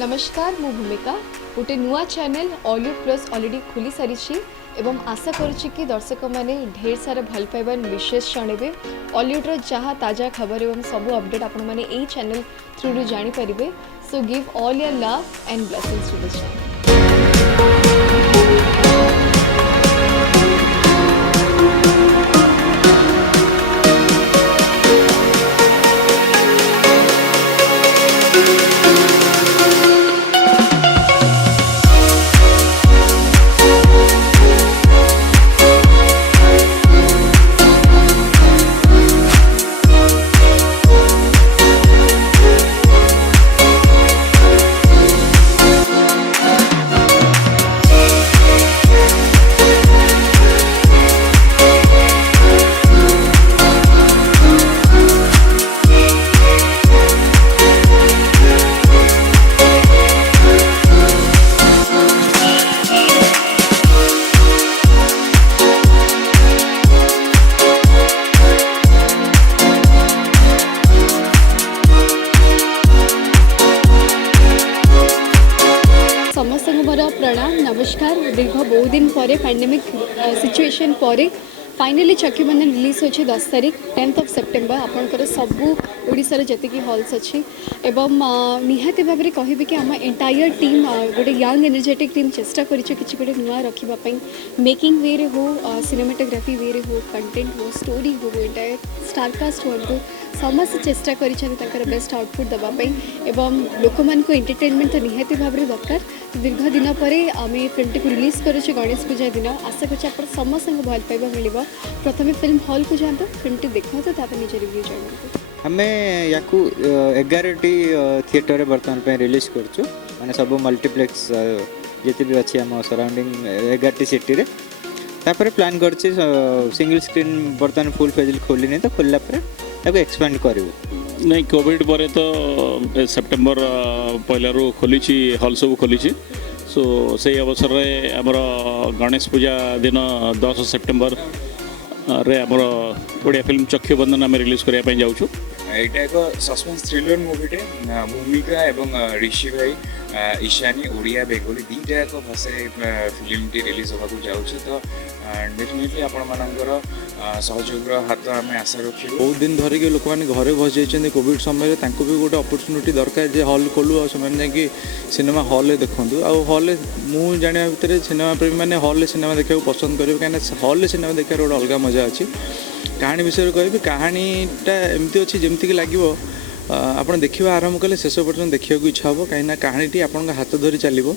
नमस्कार मु भूमिका गोटे नुआ चैनल ऑलिवुड प्लस ऑलरेडी खुली सारी एवं आशा करुच्ची कि दर्शक मैंने ढेर सारा भल पाइबा विशेष जनइबे ऑलिवुड जहाँ ताजा खबर एवं सबू अपडेट आपण मैंने यही चैनल थ्रू जानीपर so give all your love and blessings to this channel. समस्त मोर प्रणाम नमस्कार दीर्घ बहुत दिन पर पैंडेमिक सिचुएशन पर फाइनली चक्कीबंधन रिलीज होची 10 तारीख 10th of September आपणकर सबू ओडिशार जतिकी हॉल्स अच्छी एवं निहाती भाव में कहबी कि आम एंटायर टीम गोटे यंग एनर्जेटिक टीम चेष्टा करिछ किछि गोटे नुआ रखिबा मेकिंग वे रे हो सिनेमेटोग्राफी वे रे हो कंटेंट हो स्टोरी हो एंटायर स्टारकास्ट हो समस्त चेष्टा कर बेस्ट आउटपुट देवाई एवं लोक मान एंटरटेनमेंट तो निहाती भाव में दरकार दीर्घ दिन पर आम फिल्म टी रिलीज करें गणेश पूजा दिन आशा कर समस्त भल पाइबा मिल प्रथम फिल्म हॉल को जातु फिल्म टी देखो तो निज रिव्यू जानते आम या 11टी थिएटर बर्तमान रिलीज करूँ माने सब मल्टीप्लेक्स जिते भी अच्छी आम सराउंडिंग 11टी सिटी रे तापर प्लान कर सिंगल स्क्रीन बर्तमान फुल फेज खोलनी तो खोलला एक्सपेंड करूँ नहीं कोविड पर तो सेप्टेम्बर पहलू खोली हॉल सब खोली सो से अवसर में आमर गणेश पूजा दिन 10 सेप्टेम्बर रे आमर बढ़िया फिल्म चक्षुबंधन आम रिलीज करने जाऊँ। यहाँ एक सस्पेंस थ्रिलर मुवीटे भूमिका एवं ऋषि भाई ईशानी ओडिया बेंगली दीटा एक भाषा फिल्म टी रिलीज होगा जाऊँ तो डेफिनेटली आपण मानकर सहयोग हाथ आम आशा रखी बहुत दिन धरिक लोक मैंने घरे बस जाइए कोविड समय भी गोटे अपरच्युनिटी दरकार जे हॉल खोलू आने सिनेमा हॉल देखूँ आउ हॉल मुझे जाना भितर सिनेमा प्रेमी मैंने हॉल सिनेमा देखा पसंद करेंगे कहीं हॉल सिनेमा देखा गोटे अलग मजा अच्छी कहानी विषय कह कहानीटा एमती अच्छी जमीक लगे आप देखा आरंभ कले शेष पर्यटन देखा इच्छा हम कहीं कहानीटी आप हाथ धरी चलो।